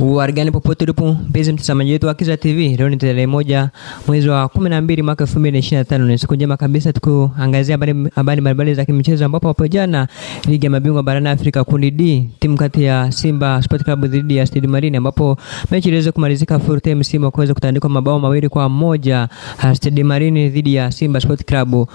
Wargani popote ulipo mpenzi mtazamaji wetu wa Akiza TV. Leo ni tarehe 1 mwezi wa 12 mwaka 2025. Ni siku njema kabisa tukuangazia habari mbalimbali za kimichezo, ambapo hapo jana ligi ya mabingwa barani Afrika kundi D, timu kati ya Simba Sport Club dhidi ya Stade Marine, ambapo mechi iliweza kumalizika full time, Simba kuweza kutandikwa mabao 2-1 Stade Marine dhidi ya Simba Sport Club.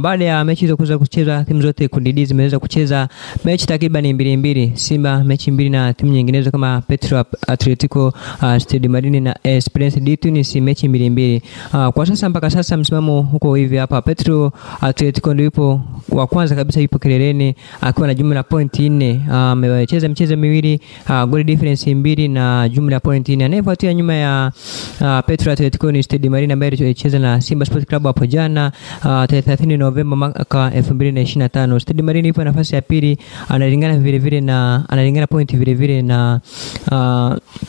Baada ya mechi hizo kuweza kucheza, timu zote kundi D zimeweza kucheza mechi takriban 2-2. Simba mechi 2 na timu nyinginezo kama Petro Atletico, Stade Marine na Esperance de Tunis mechi 2-2. Kwa sasa mpaka sasa msimamo huko hivi hapa. Petro Atletico ndio yupo wa kwanza kabisa, yupo kileleni akiwa na jumla point 4. Amecheza michezo miwili, goal difference 2 na jumla point 4. Anayefuatia nyuma ya Petro Atletico ni Stade Marine ambaye alicheza na Simba Sport Club hapo jana tarehe 30 Novemba mwaka 2025. Stade Marine yupo nafasi ya pili, analingana vile vile na point vile vile na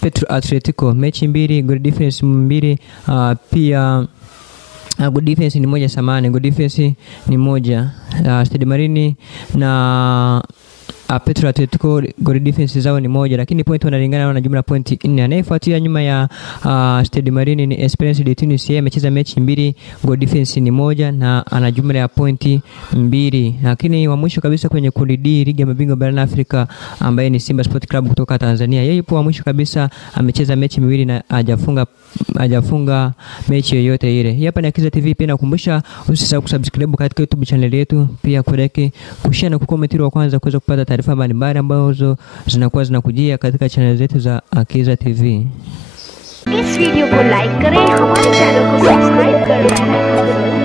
Petro Atletico, mechi 2, goal difference 2, pia good defense ni 1 samani, good defense ni 1. Stade Marine na Petro Atletico goal defense zao ni 1, lakini point wanalingana na jumla point 4. Anayefuatia nyuma ya Stade Marine ni Esperance de Tunis, amecheza mechi 2, goal defense ni 1 na ana jumla ya point 2. Lakini wa mwisho kabisa kwenye kundi D, ligi ya mabingwa barani Afrika, ambaye ni Simba Sport Club kutoka Tanzania, yeye yupo wa mwisho kabisa, amecheza mechi 2 na hajafunga mechi yoyote ile. Hapa ni Akiza TV, pia nakukumbusha usisahau kusubscribe katika YouTube channel yetu, pia kulike, kushare na kucomment wa kwanza kuweza kupata taarifa mbalimbali ambazo zinakuwa zinakujia katika channel zetu za Akiza TV. इस वीडियो को लाइक करें, हमारे चैनल को सब्सक्राइब करें।